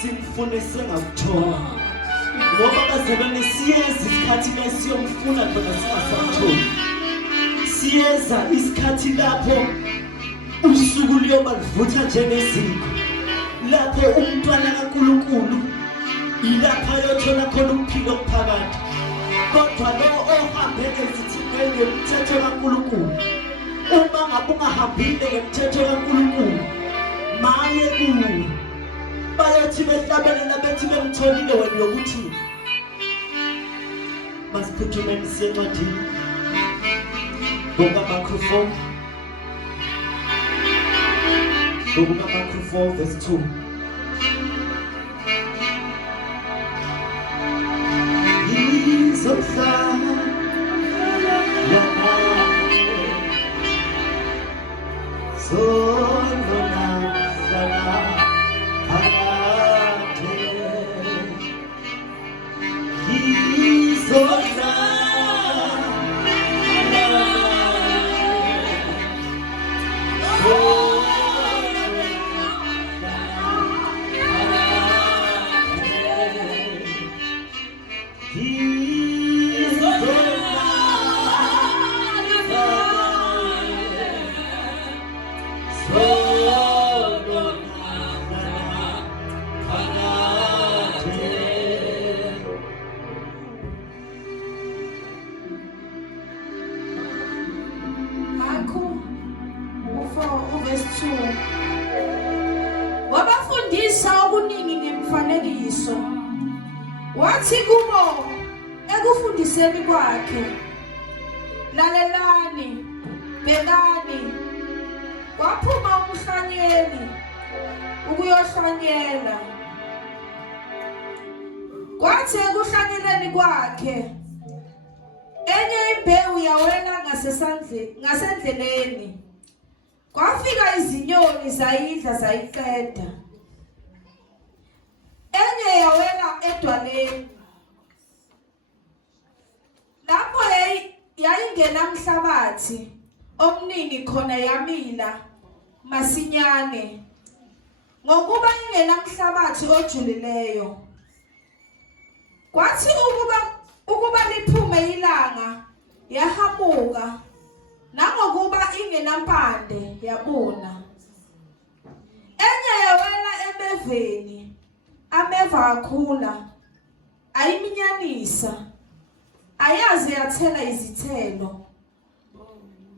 Simfune sengakuthola ngoba bazalwane siyeza isikhathi lesiyomfuna khona singasamtholi. Siyeza isikhathi lapho usuku liyoba livutha njengeziko, lapho umntwana kaNkulunkulu ilapha ayothola khona ukuphila okuphakathi. Kodwa lo ohambe ezithini ngemthetho kaNkulunkulu, uma ngabe ungahambile ngemthetho kaNkulunkulu, maye kuwe bayothi behlabelela bethi bemtholile wena yokuthi masiphuthume sisencwadini ngokaMakho 4 verse 2. Wabafundisa okuningi ngemfanekiso, wathi kubo ekufundiseni kwakhe, lalelani, bhekani, kwaphuma umhlanyeli ukuyohlanyela. Kwathi ekuhlanyeleni kwakhe, enye imbewu yawela ngasendleleni. Kwafika izinyoni zayidla zayiqeda. Enye yawela edwaleni, lapho yayingena umhlabathi omningi khona yamila masinyane, ngokuba ingena umhlabathi ojulileyo. Kwathi ukuba liphume ilanga yahamuka, nangokuba ingenampande yabuna. Enye yawela emeveni, ameva akhula, ayiminyanisa, ayaze yathela izithelo.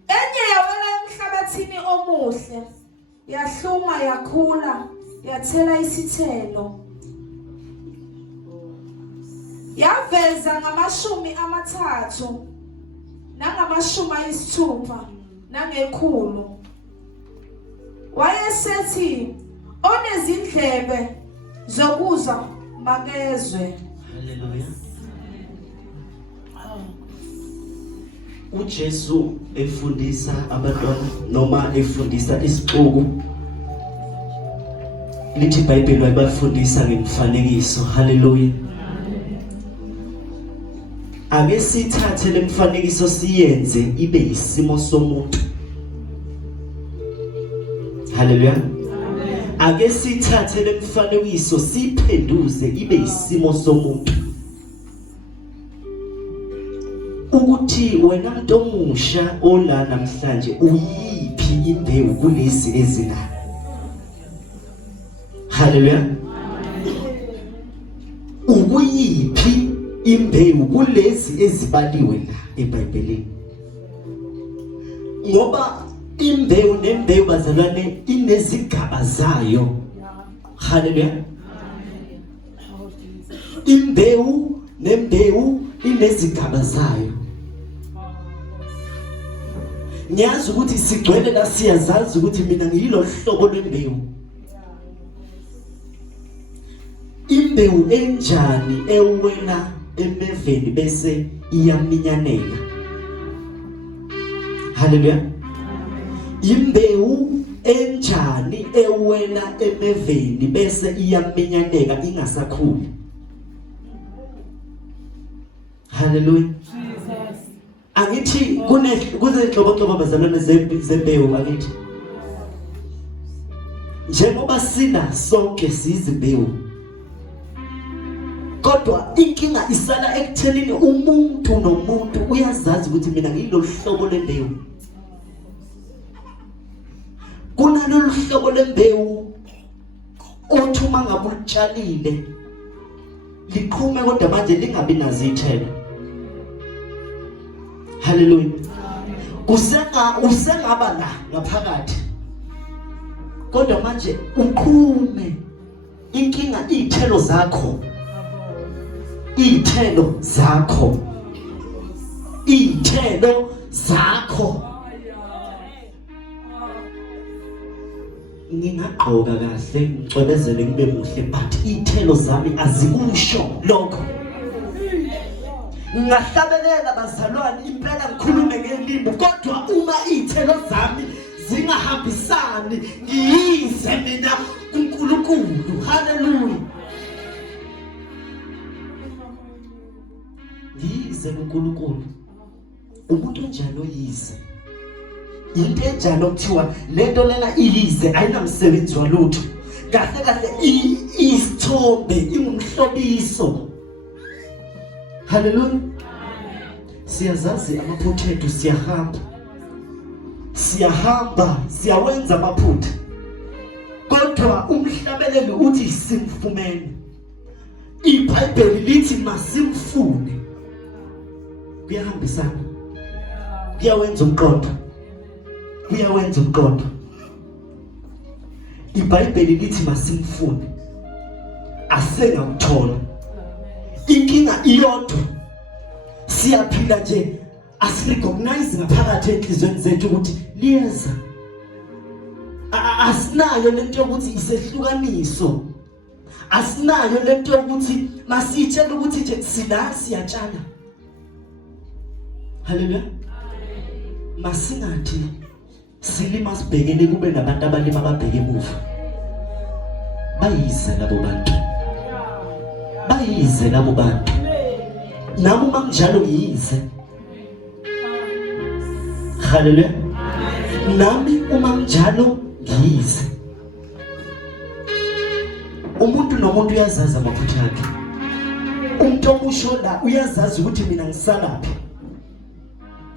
Enye yawela emhlabathini omuhle, yahluma yakhula, yathela isithelo. Yaveza 30, nanga60, nangekhulu. Wayesethi onezindlebe zokuzwa makezwe. Haleluya. uJesu efundisa abantwana noma efundisa isixuku, lithi iBhayibheli wayebafundisa ngemfanekiso. Haleluya. Ake sithathe lemfanekiso siyenze ibe isimo somuntu. Haleluya. Ake sithathe lemfanekiso siphenduze ibe isimo somuntu. Ukuthi wena muntu omusha ola namhlanje uyiphi imbewu kulezi ezina. Haleluya. Ukuyiphi imbewu kulezi ezibaliwe la eBhayibhelini. Ngoba imbewu nembewu bazalwane inezigaba zayo. Haleluya. imbewu nembewu inezigaba zayo. Ngiyazi ukuthi sigcwele la siyazazi ukuthi mina ngiyilo hlobo lwembewu. Imbewu enjani ewela emeveni bese iyaminyaneka. Haleluya. Imbewu enjani ewela emeveni bese iyaminyaneka ingasakhuli. Haleluya. Angithi kunezinhlobo bazalwane zembewu angithi. Njengoba sina sonke sizimbewu. Kodwa inkinga isala ekuthenini umuntu nomuntu uyazazi ukuthi mina ngilo hlobo lembewu. Kunalolu hlobo lembewu othi uma ngabe ulitshalile liqhume kodwa manje lingabi nazo izithelo. Haleluya. Usengaba la ngaphakathi. Kodwa manje uqhume inkinga izithelo zakho. Izithelo zakho. Izithelo zakho. Ngingaqoka kahle ngicwebezele kube muhle but izithelo zami azikusho lokho. Ngahlabelela bazalwane impela ngikhulume ngelimi kodwa uma izithelo zami zingahambisani ngiyize mina kuNkulunkulu. Haleluya. Yize kuNkulunkulu. Umuntu onjalo yize. Into enjalo okuthiwa lento lena iyize ayinamsebenzi walutho. Kahle kahle isithombe ingumhlobiso. Haleluya. Siyazazi amaphutha ethu siyahamba siyawenza amaphutha. Kodwa umhlabeleli uthi simfumene. iBhayibheli lithi masimfune. Kuyahambisana. Kuyawenza umqondo. Kuyawenza umqondo. iBhayibheli lithi masimfune. Asengamthola. Inkinga iyodwa. Siyaphila nje asirecognize ngaphakathi enhlizweni zethu ukuthi liyeza. Asinayo lento yokuthi isehlukaniso. Asinayo lento yokuthi masitshela ukuthi nje sila siyatshala. Haleluya. Masingathi silima sibhekele kube nabantu abalima ababheke emuva. Bayize labo bantu. Bayize labo bantu. Nami uma njalo ngiyize. Haleluya. Nami uma njalo ngiyize. Umuntu nomuntu uyazazi amaphutha akhe. Umuntu omusho la uyazazi ukuthi mina ngisalaphi.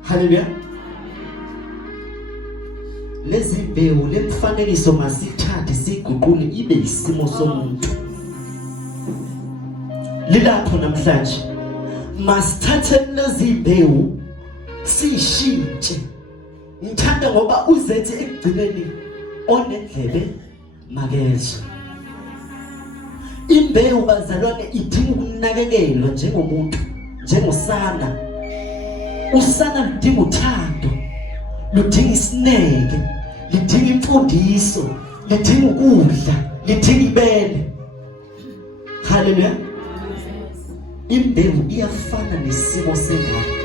Haleluya. Lezi mbewu lemfanekiso masithathe siguqule ibe isimo somuntu. Lilapho namhlanje. Masithathe lezi mbewu sishintshe. Ngithanda ngoba uzethe ekugcineni onendlebe makezwe. Imbewu bazalwane idinga ukunakekelwa njengomuntu, njengosana. Usana ludinga uthando, ludinga isineke, ludinga imfundiso, ludinga ukudla, ludinga ibele. Haleluya. Imbewu iyafana nesimo sengane.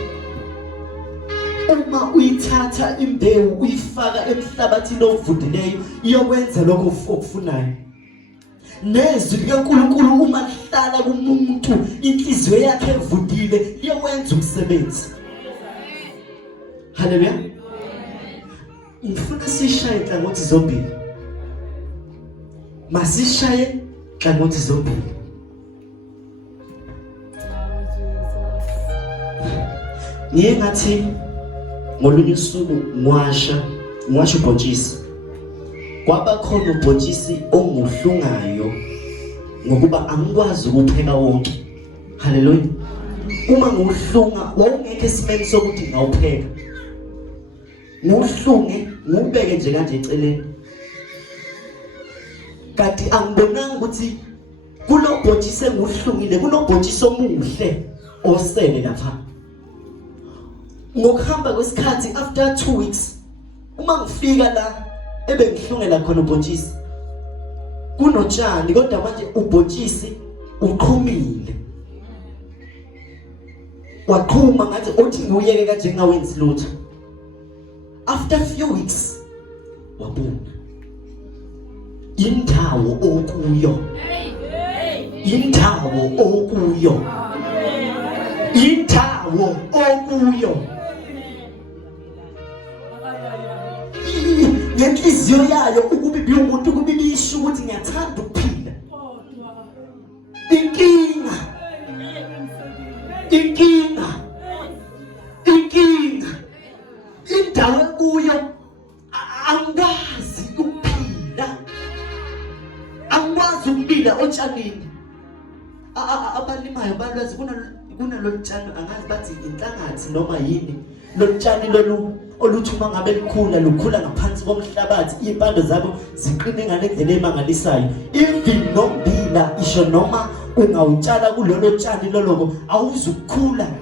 Uma uyithatha imbewu uyifaka emhlabathini ovundileyo iyokwenza lokho okufunayo. Nezwi likaNkulunkulu uma lihlala kumuntu inhliziyo yakhe evundile iyokwenza umsebenzi. Haleluya. Ngifuna sishaye inhlangothi zombili. Masishaye inhlangothi zombili. Niye ngathi ngolunye usuku ngwasha ubhontshisi. Kwaba khona ubhontshisi onguhlungayo ngokuba angikwazi ukupheka wonke. Haleluya. Uma nguhlunga wawungekho esimeni sokuthi ngawupheka. Nguhlunge ngubeke nje kanje eceleni. Kanti angibonanga ukuthi kulobhotshisi enguhlungile, kulobhotshisi omuhle osele lapha. Ngokuhamba kwesikhathi after 2 weeks uma ngifika la ebengihlungela khona ubhotshisi kunotshani kodwa manje ubhotshisi uqhumile. Waqhuma ngathi uthi ngiyeke kanje ngawenzi lutho. After few weeks wabona indawo okuyo, indawo okuyo, indawo okuyo. Ngenhliziyo yayo ukubibi umuntu ukubibisho ukuthi ngiyathanda ukuphila. Inkinga indawo kuyo angazi ukuphila, angikwazi ukuphila otshanini. Abalimayo balwazi kunalolu tshani, angazi bathi inhlangathi noma yini. Lolu tshani lolu oluthi uma ngabe likhula lukhula ngaphansi komhlabathi, impande zabo ziqine ngale ndlela emangalisayo. Even nombila isho noma ungawutshala kulolo tshani loloko awuzukukhula kahle.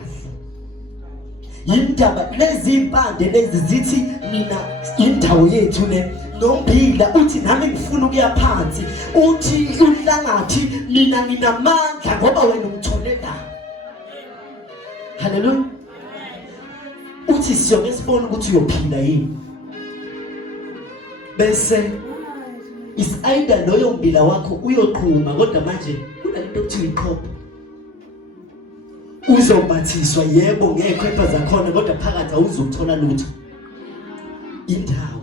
Yindaba lezi impande lezi zithi mina indawo yethu le nombila uthi nami ngifuna ukuya phansi, uthi unhlangathi mina nginamandla ngoba wena ungithole la. Hallelujah. Uthi siyoke sibone ukuthi uyophila yini. Bese is either loyo mbila wakho uyoqhuma kodwa manje kunalento ekuthiwa iqhopho. Uzobathiswa yebo ngekhwepha zakhona kodwa phakathi awuzukuthola lutho. Indawo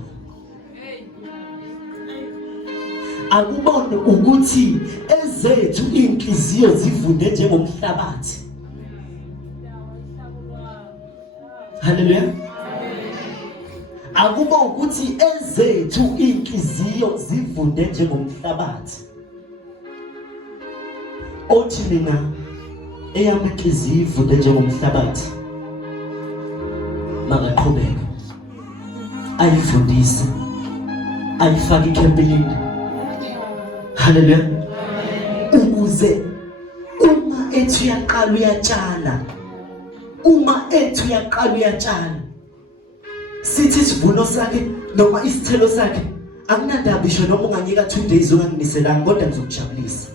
akubone ukuthi ezethu inhliziyo zivunde njengomhlabathi. Hallelujah. Akuba ukuthi ezethu inhliziyo zivunde njengomhlabathi. Othi mina eyami inhliziyo ivunde njengomhlabathi. Makaqhubeka ayifundise, ayifake ikhempini. Hallelujah. Ukuze uma ethi uyaqala uyatshala, uma ethi uyaqala uyatshala, sithi isivuno sakhe noma isithelo sakhe akunandaba isho noma unganyika 2 days unganginiselanga kodwa ngizokujabulisa.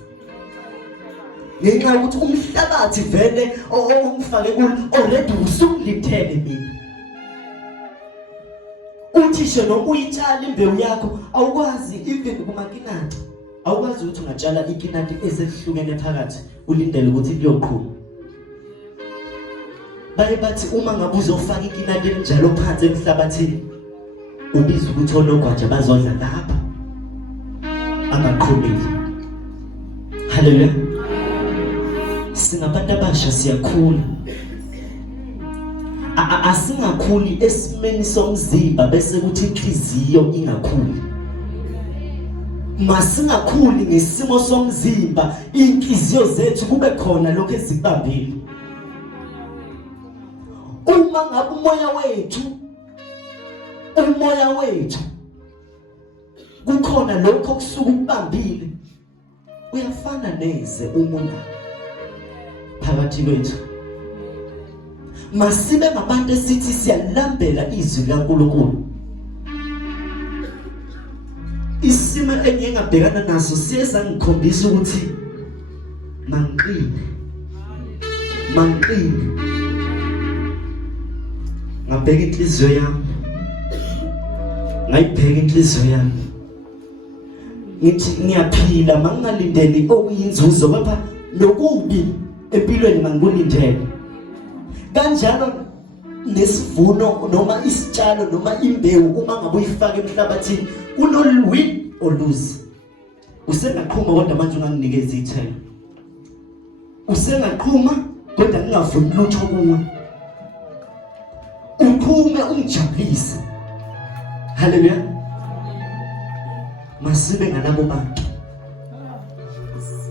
Ngenxa yokuthi umhlabathi vele ongifake kulo already usungilithele mina. Uthi sho noma uyitshala imbewu yakho awukwazi even kumakinati, awukwazi ukuthi ungatshala ikinati esehlukene phakathi ulindele ukuthi liyoqhuma. Baye bathi uma ngabe uzofaka ikinati enjalo phansi emhlabathini ubiza ukuthi onogwaja bazodla lapha angaqhumile. Hallelujah. Singabantu abasha siyakhula. Asingakhuli esimeni somzimba bese kuthi inhliziyo ingakhuli. Masingakhuli ngesimo somzimba inhliziyo zethu kube khona lokho ezibambile. Uma ngabe umoya wethu kukhona lokho kusuka ukubambile, uyafana neze umona phakathi kwethu. Masibe ngabantu esithi siyalambela izwi likaNkulunkulu. Isimo engiyengabhekana naso siye sangikhombisa ukuthi mangiqine. Ngabheka inhliziyo yami, ngayibheka inhliziyo yami, ngithi ngiyaphila mangingalindeli okuyinzuzo kepha nokubi empilweni mangikulindele. Kanjalo nesivuno noma isitshalo noma imbewu uma ngabe uyifaka emhlabathini kunolwin oluzi. Usengaqhuma kodwa manje unganginikeza ithelo. Usengaqhuma kodwa ngingafuni lutho kuwe. Uphume ungijabulise. Hallelujah. Masibe ngalabo bantu.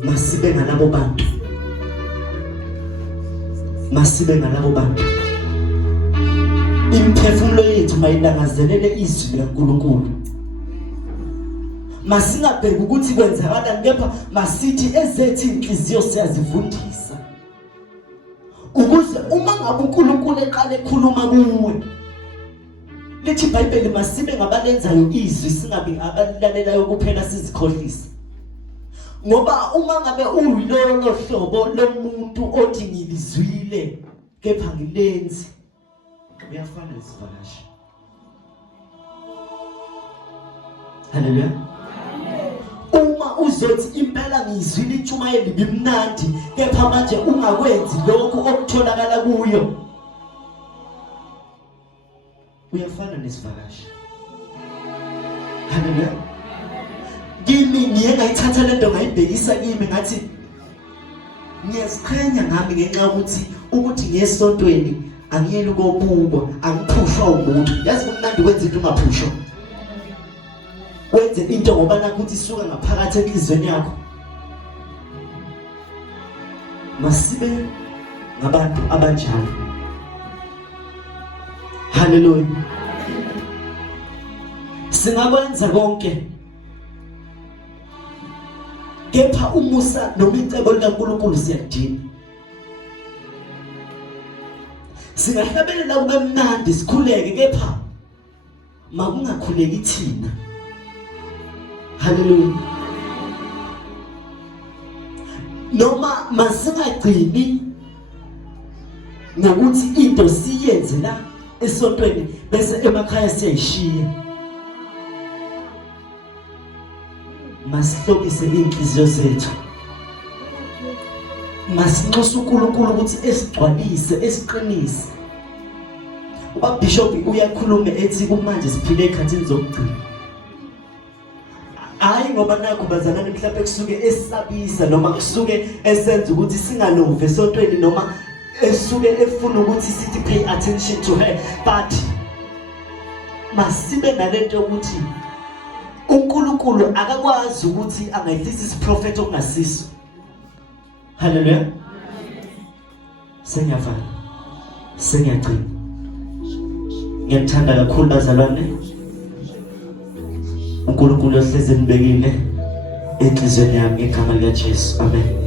Masibe ngalabo bantu. Masibe ngalabo bantu. Imphefumulo yethu mayilangazelele izwi likaNkulunkulu. masingabheki ukuthi kwenzakalani, kepha masithi ezethu inhliziyo siyazivundisa, ukuze uma ngabe uNkulunkulu eqala ekhuluma kuwe, lithi iBhayibheli masibe ngabalenzayo izwi, singabi abalalelayo kuphela sizikhohlisa. Ngoba uma ngabe uyilolo hlobo lomuntu othi ngilizwile kepha ngilenzi, uyafana nesivakashi. Haleluya. Uma uzothi impela ngizwile intshumayelo ibimnandi kepha manje ungakwenzi lokho okutholakala kuyo, uyafana nesivakashi. Haleluya. Kimi ngiye ngayithatha lento ngayibhekisa kimi ngathi ngiyaziqhenya ngami ngenxa ukuthi ngiyesontweni angiyeli ukobukwa, angiphushwa umuntu. Yazi kumnandi kwenza into ungaphushwa, wenze into ngoba nakho ukuthi isuka ngaphakathi enhlizweni yakho. Masibe ngabantu abanjalo. Haleluya. Singakwenza konke kepha umusa noma icebo likaNkulunkulu siyadinga. Singahlabelela kube mnandi sikhuleke kepha makungakhuleki thina. Haleluya. Noma masingagcini ngokuthi into siyenze la esontweni bese emakhaya siyayishiya. Masihlobise inhliziyo zethu, masinxusa uNkulunkulu ukuthi esigcwalise, esiqinise. UBishop uyakhuluma ethi kumanje siphile ekhathini zokugcina. Hayi ngoba nakho bazalwane mhlawumbe kusuke esabisa noma kusuke esenza ukuthi singalove esontweni noma esuke efuna ukuthi sithi pay attention to her, but masibe nalento ukuthi uNkulunkulu akakwazi ukuthi angayithisi isiprofeti okungasiso. Haleluya. Sengiyafana, sengiyagcina. Ngiyathanda kakhulu bazalwane. uNkulunkulu ohlezi nibekile enhlizweni yami ngegama likaJesu. Amen.